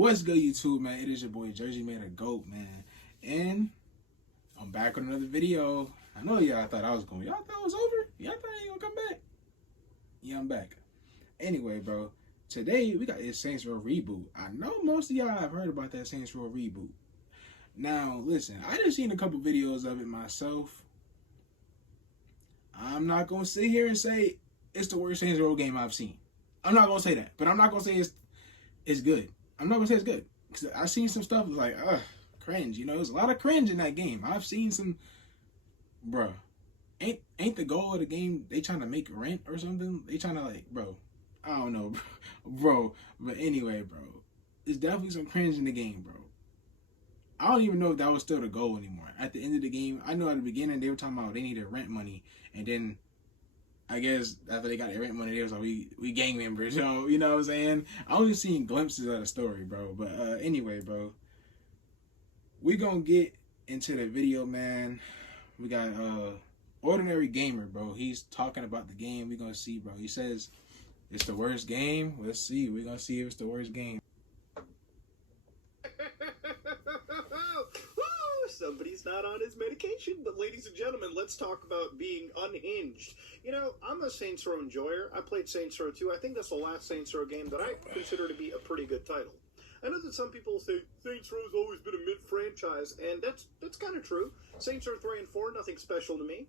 What's good, YouTube, man? It is your boy JERSEYMADEAGOAT, man. And I'm back with another video. I know y'all thought I was going. Y'all thought it was over? Y'all thought I ain't gonna come back? Yeah, I'm back. Anyway, bro. Today, we got this Saints Row reboot. I know most of y'all have heard about that Saints Row reboot. Now, listen. I just seen a couple videos of it myself. I'm not gonna sit here and say it's the worst Saints Row game I've seen. I'm not gonna say that. But I'm not gonna say it's good. I'm not gonna say it's good, because I've seen some stuff like, cringe. You know, there's a lot of cringe in that game. I've seen some, bruh. Ain't the goal of the game they trying to make rent or something? They trying to, like, bro, I don't know, bro. But anyway, bro, there's definitely some cringe in the game, bro. I don't even know if that was still the goal anymore. At the end of the game, I know at the beginning they were talking about they needed rent money, and then I guess after they got their rent money, they was like, we gang members, so, you know what I'm saying? I only seen glimpses of the story, bro. But anyway, bro, we gonna get into the video, man. We got Ordinary Gamer, bro. He's talking about the game. We gonna see, bro. He says it's the worst game. Let's see. We're gonna see if it's the worst game. Somebody's not on his medication, but ladies and gentlemen, let's talk about being unhinged. You know, I'm a Saints Row enjoyer. I played Saints Row 2. I think that's the last Saints Row game that I consider to be a pretty good title. I know that some people say Saints Row's always been a mid-franchise, and that's kind of true. Saints Row 3 and 4, nothing special to me.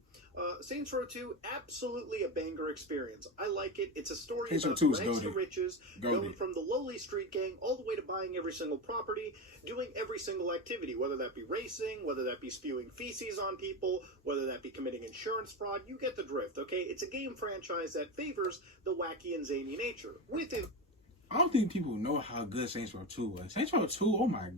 Saints Row 2, absolutely a banger experience. I like it. It's a story about rags to riches, going from the lowly street gang all the way to buying every single property, doing every single activity, whether that be racing, whether that be spewing feces on people, whether that be committing insurance fraud. You get the drift, okay? It's a game franchise that favors the wacky and zany nature. With it, I don't think people know how good Saints Row 2 was. Saints Row 2, oh my,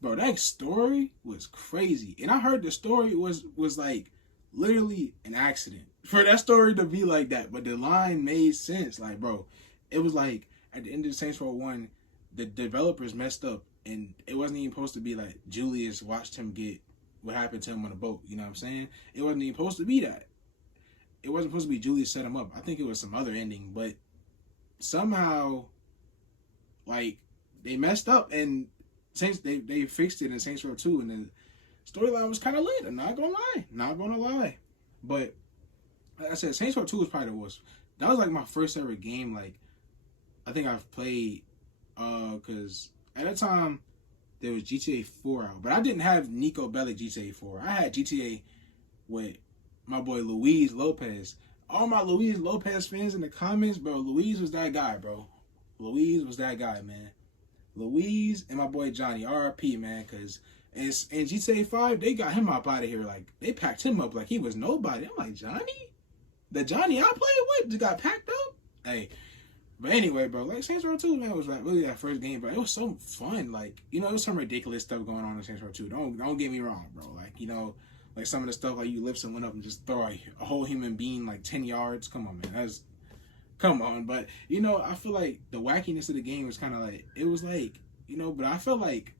bro, that story was crazy. And I heard the story was like literally an accident for that story to be like that. But the line made sense. Like, bro, it was like at the end of Saints Row 1, the developers messed up, and it wasn't even supposed to be like Julius watched him get what happened to him on the boat. You know what I'm saying? It wasn't even supposed to be that. It wasn't supposed to be Julius set him up. I think it was some other ending, but somehow, like, they messed up, and since they fixed it in Saints Row 2, and the storyline was kind of lit. I'm not gonna lie. But like I said, Saints Row 2 was probably the worst. That was like my first ever game. Like, I think I've played, because at that time there was GTA 4 out, but I didn't have Nico Bellic GTA 4. I had GTA with my boy Luis Lopez. All my Luis Lopez fans in the comments, bro, Luis was that guy, bro. Luis was that guy, man. Luis and my boy Johnny, RIP, man, because in GTA 5, they got him up out of here. Like, they packed him up like he was nobody. I'm like, Johnny? The Johnny I played with just got packed up? Hey, but anyway, bro, like, Saints Row 2, man, was like really that first game, bro. It was so fun. Like, you know, there was some ridiculous stuff going on in Saints Row 2. Don't get me wrong, bro. Like, you know, like some of the stuff, like you lift someone up and just throw a whole human being like 10 yards. Come on, man. Come on. But, you know, I feel like the wackiness of the game was kind of like, it was like, you know, but I felt like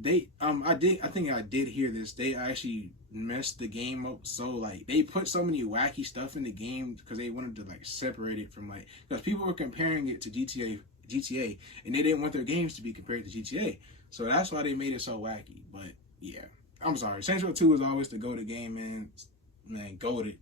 they, I think I did hear this. They actually messed the game up. So, like, they put so many wacky stuff in the game because they wanted to, like, separate it from, like, because people were comparing it to GTA, and they didn't want their games to be compared to GTA. So that's why they made it so wacky. But, yeah. I'm sorry. Saints Row 2 is always the go-to game, man. Man, goated.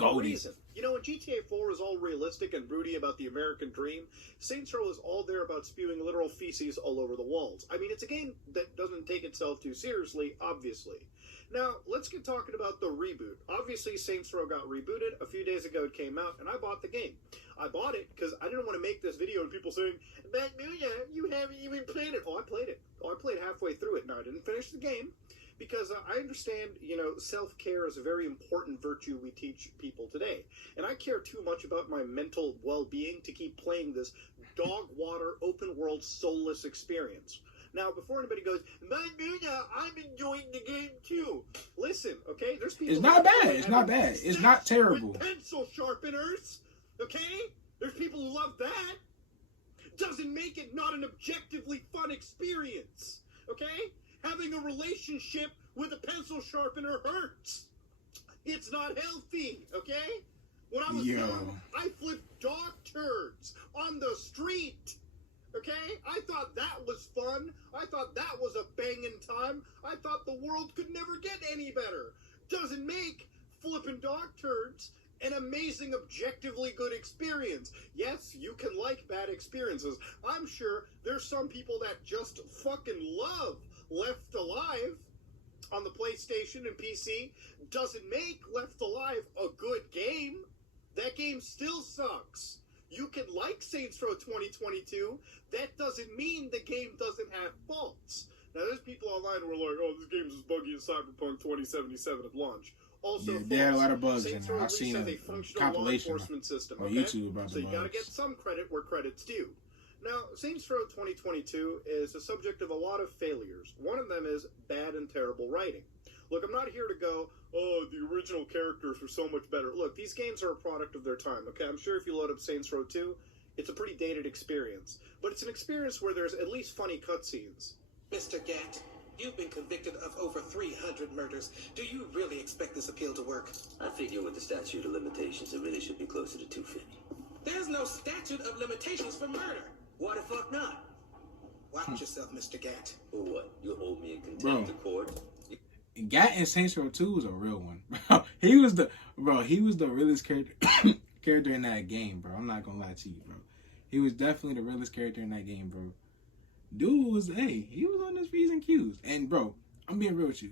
Reason. You know, when GTA 4 is all realistic and broody about the American dream, Saints Row is all there about spewing literal feces all over the walls. I mean, it's a game that doesn't take itself too seriously, obviously. Now, let's get talking about the reboot. Obviously, Saints Row got rebooted. A few days ago it came out, and I bought the game. I bought it because I didn't want to make this video and people saying, but Muya, you haven't even played it. Oh, I played it. Oh, I played halfway through it. Now, I didn't finish the game. Because I understand, you know, self-care is a very important virtue we teach people today. And I care too much about my mental well-being to keep playing this dog water, open-world, soulless experience. Now, before anybody goes, I'm enjoying the game too. Listen, okay? There's people. It's not bad. It's not bad. It's not terrible. With pencil sharpeners, okay? There's people who love that. Doesn't make it not an objectively fun experience, okay? Having a relationship with a pencil sharpener hurts. It's not healthy, okay? When I was young, I flipped dog turds on the street. Okay? I thought that was fun. I thought that was a banging time. I thought the world could never get any better. Doesn't make flippin' dog turds an amazing, objectively good experience. Yes, you can like bad experiences. I'm sure there's some people that just fucking love Left Alive on the PlayStation and PC. Doesn't make Left Alive a good game. That game still sucks. You can like Saints Row 2022. That doesn't mean the game doesn't have faults. Now, there's people online who are like, oh, this game's as buggy as Cyberpunk 2077 at launch. Also, Yeah, there are a lot of bugs Saints in there. Row I've seen has a functional compilation law enforcement system, on okay? YouTube about so the you gotta bugs. get some credit where credit's due. Now, Saints Row 2022 is the subject of a lot of failures. One of them is bad and terrible writing. Look, I'm not here to go, oh, the original characters were so much better. Look, these games are a product of their time, okay? I'm sure if you load up Saints Row 2, it's a pretty dated experience. But it's an experience where there's at least funny cutscenes. Mr. Gatt, you've been convicted of over 300 murders. Do you really expect this appeal to work? I figure with the statute of limitations, it really should be closer to 250. There's no statute of limitations for murder. Why the fuck not? Watch yourself, Mr. Gatt. Or what? You'll hold me in contempt of court? Gat in Saints Row 2 was a real one, bro. He was the realest character in that game, bro. I'm not gonna lie to you, bro. He was definitely the realest character in that game, bro. Dude was, he was on his P's and Q's. And, bro, I'm being real with you.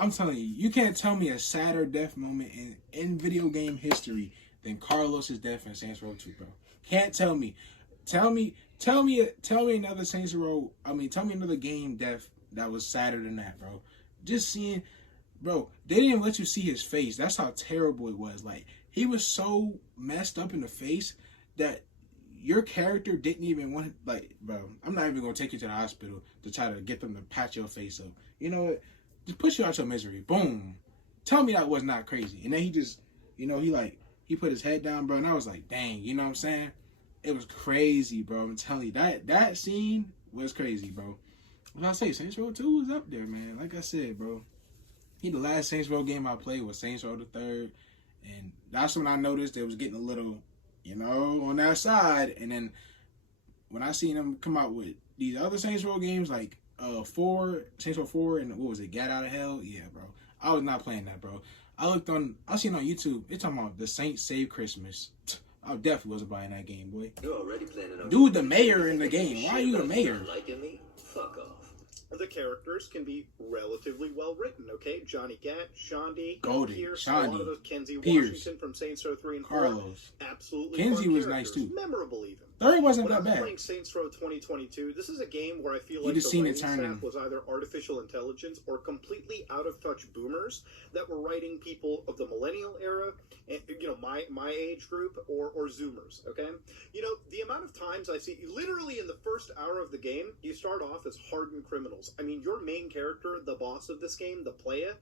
I'm telling you, you can't tell me a sadder death moment in video game history than Carlos's death in Saints Row 2, bro. Can't tell me. Tell me another Saints Row, tell me another game death that was sadder than that, bro. Just seeing, bro, they didn't even let you see his face. That's how terrible it was. Like, he was so messed up in the face that your character didn't even want, like, bro, I'm not even going to take you to the hospital to try to get them to patch your face up. You know what? Just push you out your misery. Boom. Tell me that was not crazy. And then he just, he put his head down, bro, and I was like, dang, you know what I'm saying? It was crazy, bro. I'm telling you, that scene was crazy, bro. What I say, Saints Row 2 was up there, man. Like I said, bro. The last Saints Row game I played was Saints Row the 3rd. And that's when I noticed it was getting a little, on that side. And then when I seen them come out with these other Saints Row games, like Saints Row 4, and what was it, Get Out of Hell? Yeah, bro. I was not playing that, bro. I seen on YouTube, it's talking about the Saints Save Christmas. I definitely wasn't buying that game, boy. You're already planning on... Dude, the mayor in the game. Why are you the mayor? Liking me? Fuck off. The characters can be relatively well written, okay? Johnny Gat, Shondi, Goldie, Pierce, Shondi, a lot of those, Kenzie Pierce, Washington from Saints Row 3 and 4. Carlos. Absolutely Kenzie fun was characters. nice, too. Memorable, even. 3rd wasn't When I that was bad. playing Saints Row 2022, this is a game where I feel You like just the seen it writing turning. staff was either artificial intelligence or completely out-of-touch boomers that were writing people of the millennial era, and, my age group, or Zoomers, okay? The amount of times I see, literally in the first hour of the game, you start off as hardened criminals. I mean, your main character, the boss of this game, the playa,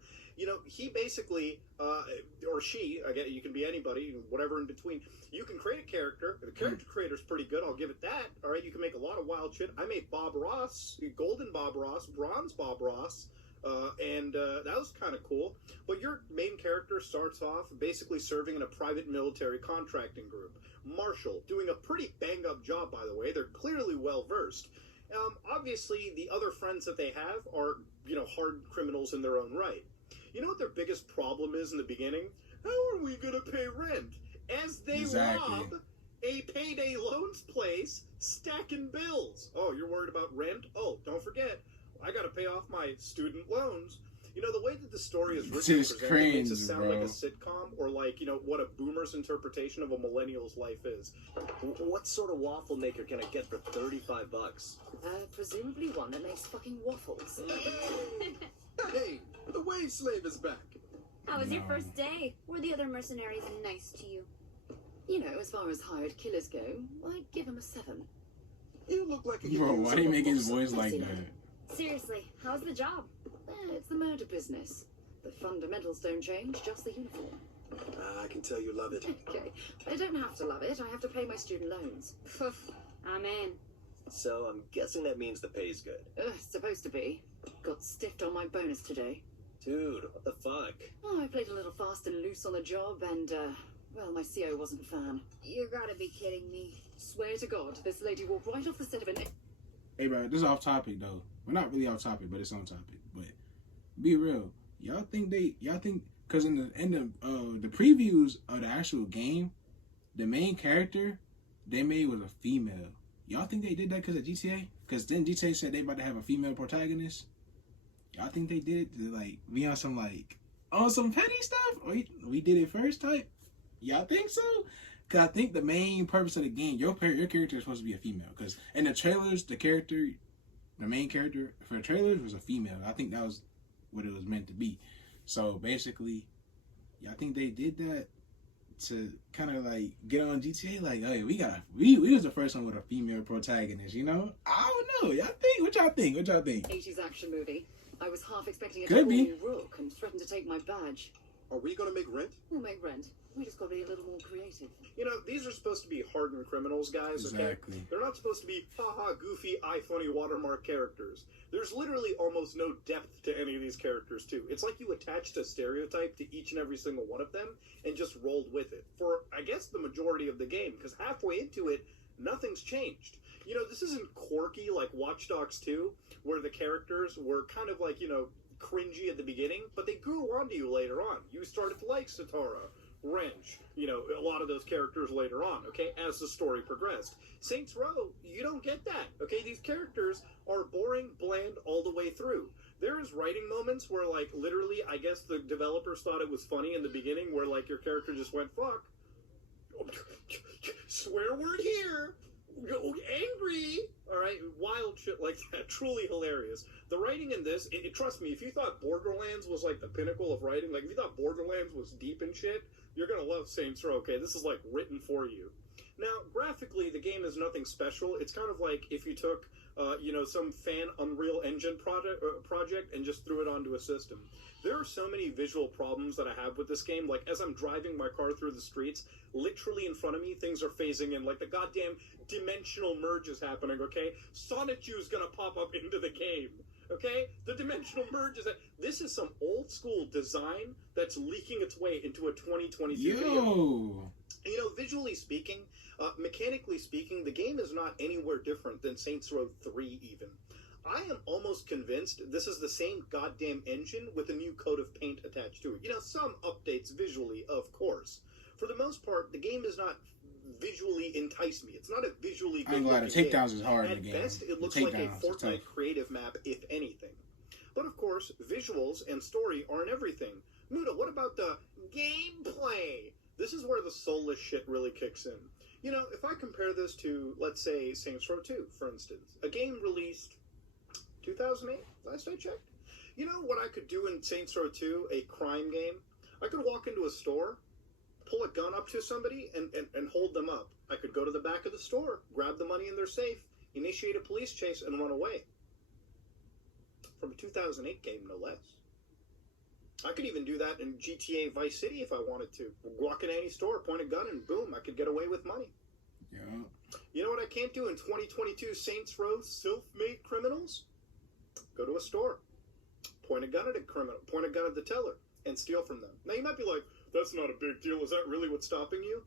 he basically, or she, I guess you can be anybody, whatever in between, you can create a character. The character creator's pretty good, I'll give it that. All right, you can make a lot of wild shit. I made Bob Ross, Golden Bob Ross, Bronze Bob Ross, and that was kind of cool. But your main character starts off basically serving in a private military contracting group. Marshall, doing a pretty bang-up job, by the way. They're clearly well-versed. Obviously, the other friends that they have are, hard criminals in their own right. You know what their biggest problem is in the beginning? How are we going to pay rent? As they rob a payday loans place, stacking bills. Oh, you're worried about rent? Oh, don't forget, I got to pay off my student loans. The way that the story is written and presented makes it sound like a sitcom, or like, what a boomer's interpretation of a millennial's life is. What sort of waffle maker can I get for $35? Presumably one that makes fucking waffles. Hey, the wage slave is back. How was your first day? Were the other mercenaries nice to you? As far as hired killers go, I'd give him a 7. You look like a... Bro, why do you make his voice like that? Seriously, how's the job? It's the murder business. The fundamentals don't change, just the uniform. I can tell you love it. Okay, I don't have to love it. I have to pay my student loans. I'm in. So I'm guessing that means the pay's good. It's supposed to be. Got stiffed on my bonus today. Dude, what the fuck? I played a little fast and loose on the job, and Well, my CO wasn't a fan. You gotta be kidding me. Swear to God, this lady walked right off the set of an... Hey, bro, this is off topic though. Well, not really off topic, but it's on topic. But be real, y'all think, because in the previews of the actual game, the main character they made was a female. Y'all think they did that because of GTA? Because then GTA said they about to have a female protagonist. Y'all think they did it to like be on some petty stuff? Or we did it first type? Y'all think so? Because I think the main purpose of the game, your character is supposed to be a female. Because in the trailers, the main character for the trailers was a female. I think that was what it was meant to be. So basically, y'all think they did that to kind of like get on GTA? Like, hey, we was the first one with a female protagonist, you know? I don't know. Y'all think? What y'all think? 80s action movie. I was half expecting it Could to call be. me Rook and threaten to take my badge. Are we gonna make rent? We'll make rent. We just gotta be a little more creative. You know, these are supposed to be hardened criminals, guys, okay? Exactly. They're not supposed to be, haha, goofy, eye-funny watermark characters. There's literally almost no depth to any of these characters, too. It's like you attached a stereotype to each and every single one of them and just rolled with it for, I guess, the majority of the game, because halfway into it, nothing's changed. You know, this isn't quirky like Watch Dogs 2, where the characters were kind of like, you know, cringy at the beginning, but they grew onto you later on. You started to like Satara, Wrench, you know, a lot of those characters later on, okay, as the story progressed. Saints Row, you don't get that, okay? These characters are boring, bland all the way through. There is writing moments where, like, literally, I guess the developers thought it was funny in the beginning where, like, your character just went, fuck, swear word here, angry, all right, wild shit like that, truly hilarious. The writing in this, trust me, if you thought Borderlands was, like, the pinnacle of writing, like, if you thought Borderlands was deep in shit, you're gonna love Saints Row, okay? This is, like, written for you. Now, graphically, the game is nothing special. It's kind of like if you took, you know, some fan Unreal Engine project and just threw it onto a system. There are so many visual problems that I have with this game. Like, as I'm driving my car through the streets, literally in front of me, things are phasing in. Like, the goddamn dimensional merge is happening, okay? Sonichu's gonna pop up into the game, okay? The dimensional merge is... This is some old-school design that's leaking its way into a 2022 video. You know, visually speaking, mechanically speaking, the game is not anywhere different than Saints Row 3 even. I am almost convinced this is the same goddamn engine with a new coat of paint attached to it. You know, some updates visually, of course. For the most part, the game does not visually entice me. It's not a visually good I'm glad the takedowns is hard in the At game. best, it looks like a Fortnite creative map, if anything. But of course, visuals and story aren't everything. Muda, what about the gameplay? This is where the soulless shit really kicks in. You know, if I compare this to, let's say, Saints Row 2, for instance, a game released 2008, last I checked. You know what I could do in Saints Row 2, a crime game? I could walk into a store, pull a gun up to somebody, and hold them up. I could go to the back of the store, grab the money in their safe, initiate a police chase, and run away. From a 2008 game, no less. I could even do that in GTA Vice City if I wanted to. Walk in any store, point a gun, and boom, I could get away with money. Yeah. You know what I can't do in 2022 Saints Row self-made criminals? Go to a store, point a gun at a criminal, point a gun at the teller, and steal from them. Now you might be like, that's not a big deal. Is that really what's stopping you?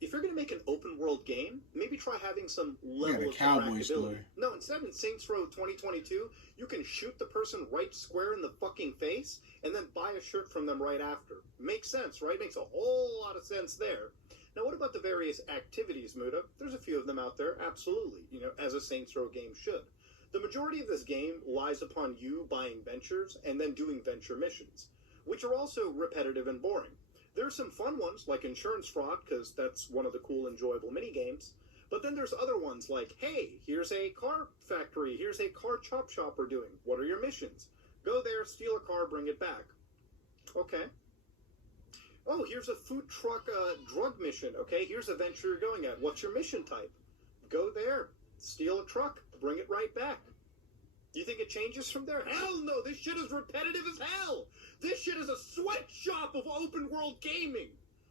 If you're going to make an open world game, maybe try having some level of trackability. No, instead in Saints Row 2022, you can shoot the person right square in the fucking face and then buy a shirt from them right after. Makes sense, right? Makes a whole lot of sense there. Now, what about the various activities, Muda? There's a few of them out there, absolutely, you know, as a Saints Row game should. The majority of this game lies upon you buying ventures and then doing venture missions, which are also repetitive and boring. There are some fun ones, like insurance fraud, because that's one of the cool, enjoyable mini-games. But then there's other ones like, hey, here's a car factory, here's a car chop shop we're doing. What are your missions? Go there, steal a car, bring it back. Okay. Oh, here's a food truck drug mission. Okay, here's a venture you're going at. What's your mission type? Go there, steal a truck, bring it right back. Do you think it changes from there? Hell no, this shit is repetitive as hell. This shit is a sweatshop of open world gaming.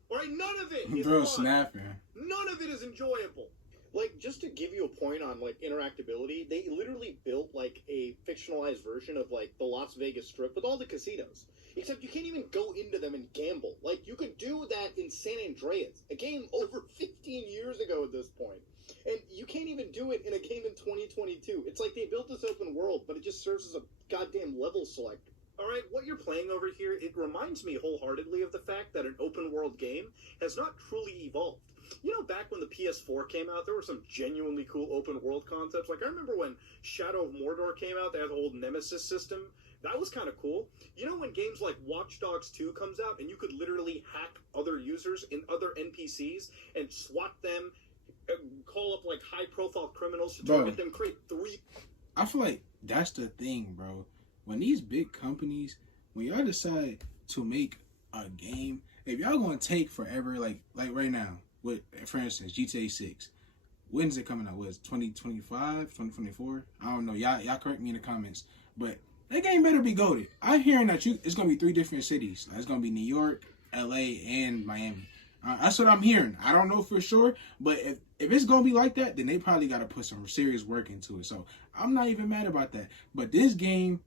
All right, none of it is Bro, fun. snapping. None of it is enjoyable. Like, just to give you a point on, like, interactability, they literally built, like, a fictionalized version of, like, the Las Vegas Strip with all the casinos. Except you can't even go into them and gamble. Like, you could do that in San Andreas, a game over 15 years ago at this point. And you can't even do it in a game in 2022. It's like they built this open world, but it just serves as a goddamn level selector. Alright, what you're playing over here, it reminds me wholeheartedly of the fact that an open world game has not truly evolved. You know, back when the PS4 came out, there were some genuinely cool open world concepts. Like, I remember when Shadow of Mordor came out, they had the whole Nemesis system. That was kind of cool. You know, when games like Watch Dogs 2 comes out, and you could literally hack other users and other NPCs and swat them, call up, like, high-profile criminals to target them, create 3... I feel like that's the thing, bro. When these big companies, when y'all decide to make a game, if y'all gonna take forever, like right now, with, for instance, GTA 6, when's it coming out? What is it, 2025, 2024? I don't know. Y'all correct me in the comments. But that game better be goated. I'm hearing that it's going to be 3 different cities. It's going to be New York, LA, and Miami. That's what I'm hearing. I don't know for sure. But if it's going to be like that, then they probably got to put some serious work into it. So I'm not even mad about that. But this game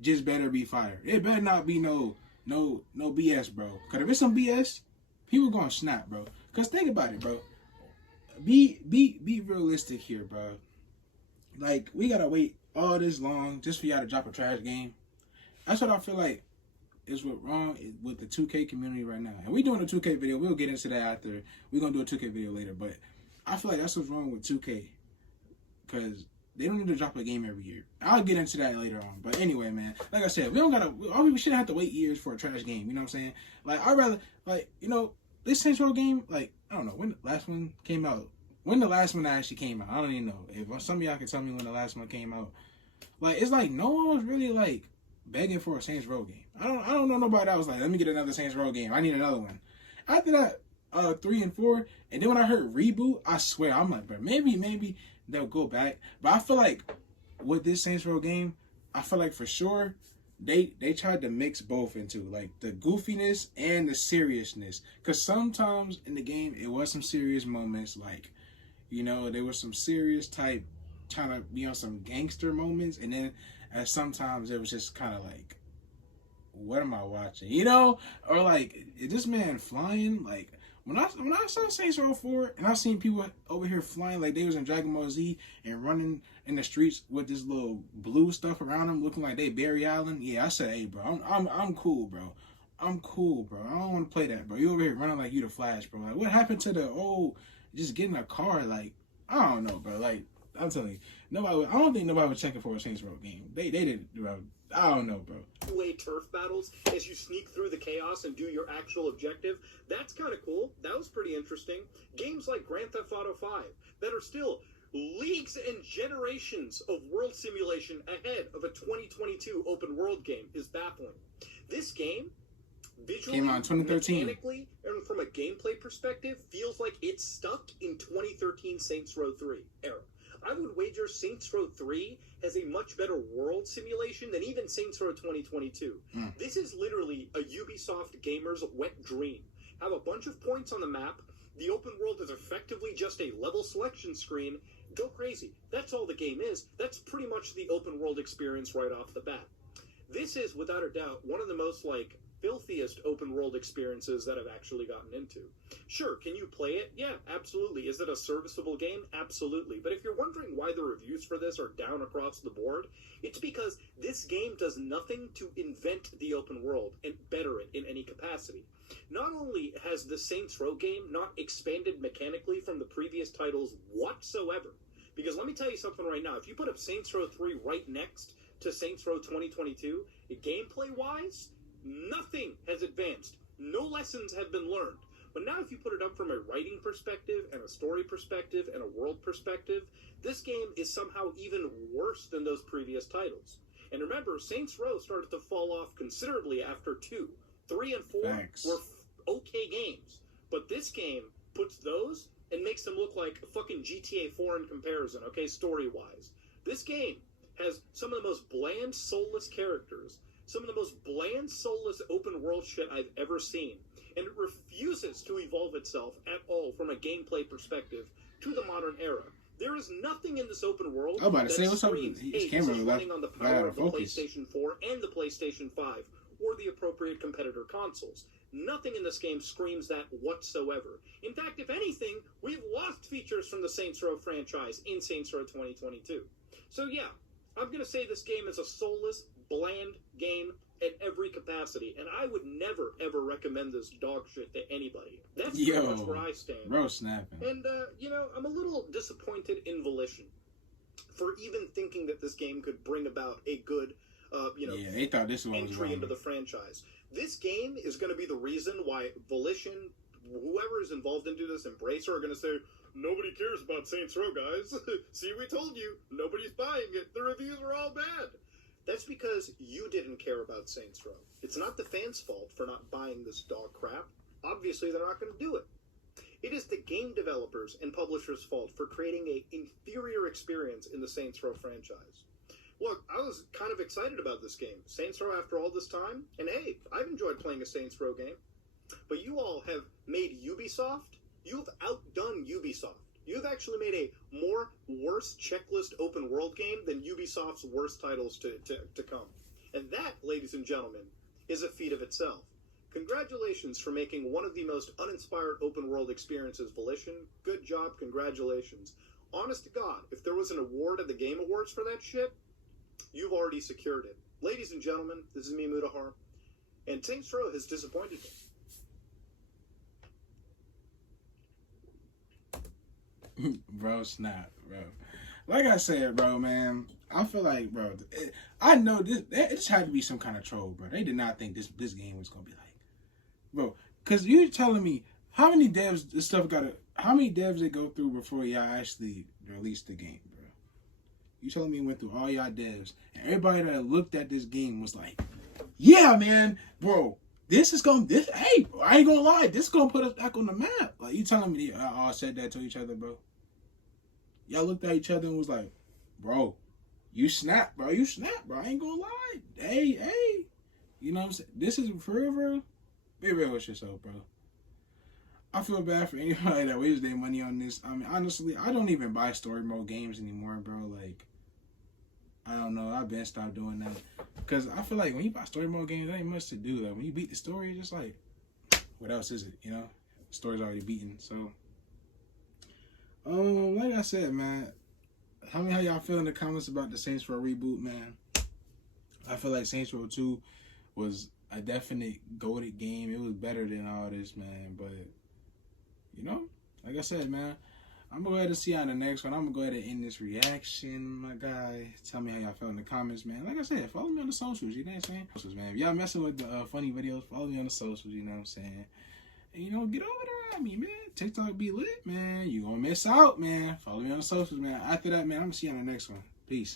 just better be fire. It better not be no BS, bro. Because if it's some BS, people going to snap, bro. Because think about it, bro. Be realistic here, bro. Like, we got to wait all this long just for y'all to drop a trash game. That's what I feel like is what's wrong with the 2K community right now. And we doing a 2K video. We'll get into that after. We're going to do a 2K video later. But I feel like that's what's wrong with 2K. Because they don't need to drop a game every year. I'll get into that later on. But anyway, man, like I said, we shouldn't have to wait years for a trash game. You know what I'm saying? Like, I'd rather, like, you know, this Saints Row game, like, I don't know when the last one came out. When the last one actually came out, I don't even know. If some of y'all can tell me when the last one came out. Like, it's like no one was really like begging for a Saints Row game. I don't know nobody that was like, let me get another Saints Row game. I need another one. After that, 3 and 4, and then when I heard reboot, I swear I'm like, bro, maybe they'll go back. But I feel like with this Saints Row game, I feel like for sure they tried to mix both into like the goofiness and the seriousness. Cause sometimes in the game it was some serious moments, like, you know, there was some serious type trying to be on some gangster moments, and then sometimes it was just kind of like, what am I watching? You know? Or like, is this man flying? Like when I saw Saints Row 4 and I seen people over here flying like they was in Dragon Ball Z and running in the streets with this little blue stuff around them looking like they Barry Allen, yeah, I said, hey bro, I'm cool, bro. I'm cool, bro. I don't want to play that, bro. You over here running like you the Flash, bro. Like, what happened to the old just getting a car? Like, I don't know, bro. Like, I'm telling you, I don't think nobody was checking for a Saints Row game. They didn't, bro. I don't know, bro. Two-way turf battles as you sneak through the chaos and do your actual objective. That's kind of cool. That was pretty interesting. Games like Grand Theft Auto 5 that are still leagues and generations of world simulation ahead of a 2022 open world game is baffling. This game, visually, came out in 2013. mechanically, and from a gameplay perspective, feels like it's stuck in 2013 Saints Row 3 era. I would wager Saints Row 3 has a much better world simulation than even Saints Row 2022. This is literally a Ubisoft gamer's wet dream. Have a bunch of points on the map. The open world is effectively just a level selection screen. Go crazy. That's all the game is. That's pretty much the open world experience right off the bat. This is, without a doubt, one of the most, like, filthiest open world experiences that I've actually gotten into. Sure, can you play it? Yeah, absolutely. Is it a serviceable game? Absolutely. But if you're wondering why the reviews for this are down across the board, it's because this game does nothing to invent the open world and better it in any capacity. Not only has the Saints Row game not expanded mechanically from the previous titles whatsoever, because let me tell you something right now, if you put up Saints Row 3 right next to Saints Row 2022, gameplay-wise, nothing has advanced. No lessons have been learned. But now if you put it up from a writing perspective and a story perspective and a world perspective, this game is somehow even worse than those previous titles. And remember, Saints Row started to fall off considerably after 2. 3 and 4 Thanks. were okay games. But this game puts those and makes them look like fucking GTA 4 in comparison, okay, story-wise. This game has some of the most bland, soulless characters, some of the most bland, soulless open-world shit I've ever seen, and it refuses to evolve itself at all from a gameplay perspective to the modern era. There is nothing in this open world I'm about to say, that what's up? screams, His hey, camera this is left running on the right out power of of the focus. PlayStation 4 and the PlayStation 5, or the appropriate competitor consoles. Nothing in this game screams that whatsoever. In fact, if anything, we've lost features from the Saints Row franchise in Saints Row 2022. So yeah, I'm going to say this game is a soulless, bland game at every capacity, and I would never, ever recommend this dog shit to anybody. That's pretty much where I stand. Bro snapping. And, I'm a little disappointed in Volition for even thinking that this game could bring about a good, yeah, they thought this one was entry wrong. into the franchise. This game is going to be the reason why Volition, whoever is involved into this, Embracer, are going to say, nobody cares about Saints Row, guys. See, we told you, nobody's buying it. The reviews are all bad. That's because you didn't care about Saints Row. It's not the fans' fault for not buying this dog crap. Obviously, they're not going to do it. It is the game developers and publishers' fault for creating an inferior experience in the Saints Row franchise. Look, I was kind of excited about this game, Saints Row, after all this time, and hey, I've enjoyed playing a Saints Row game. But you all have made Ubisoft, you've outdone Ubisoft. You've actually made a more worse checklist open world game than Ubisoft's worst titles to come. And that, ladies and gentlemen, is a feat of itself. Congratulations for making one of the most uninspired open world experiences, Volition. Good job, congratulations. Honest to God, if there was an award at the Game Awards for that shit, you've already secured it. Ladies and gentlemen, this is me, Mudahar, and Saints Row has disappointed me. Bro, snap, bro. Like I said, bro, man, I feel like, bro, I know this. It just had to be some kind of troll, bro. They did not think this game was gonna be like, bro. Cause you're telling me how many devs this stuff how many devs they go through before y'all actually release the game, bro? You telling me it went through all y'all devs and everybody that looked at this game was like, yeah, man, bro. Hey, I ain't gonna lie, this is gonna put us back on the map. Like, you telling me they all said that to each other, bro? Y'all looked at each other and was like, bro, you snap, bro. I ain't gonna lie. Hey. You know what I'm saying? This is for real, bro. Be real with yourself, bro. I feel bad for anybody that wastes their money on this. I mean, honestly, I don't even buy story mode games anymore, bro. Like, I don't know. I've been stopped doing that. Because I feel like when you buy story mode games, there ain't much to do. Like, when you beat the story, it's just like, what else is it? You know? The story's already beaten. So, like I said, man, tell me how y'all feel in the comments about the Saints Row reboot, man. I feel like Saints Row 2 was a definite goated game. It was better than all this, man. But, you know, like I said, man, I'm going to go ahead and see you on the next one. I'm going to go ahead and end this reaction, my guy. Tell me how y'all feel in the comments, man. Like I said, follow me on the socials, you know what I'm saying? Man, if y'all messing with the funny videos, follow me on the socials, you know what I'm saying? And, you know, get over there at me, man. TikTok be lit, man. You going to miss out, man. Follow me on the socials, man. After that, man, I'm going to see you on the next one. Peace.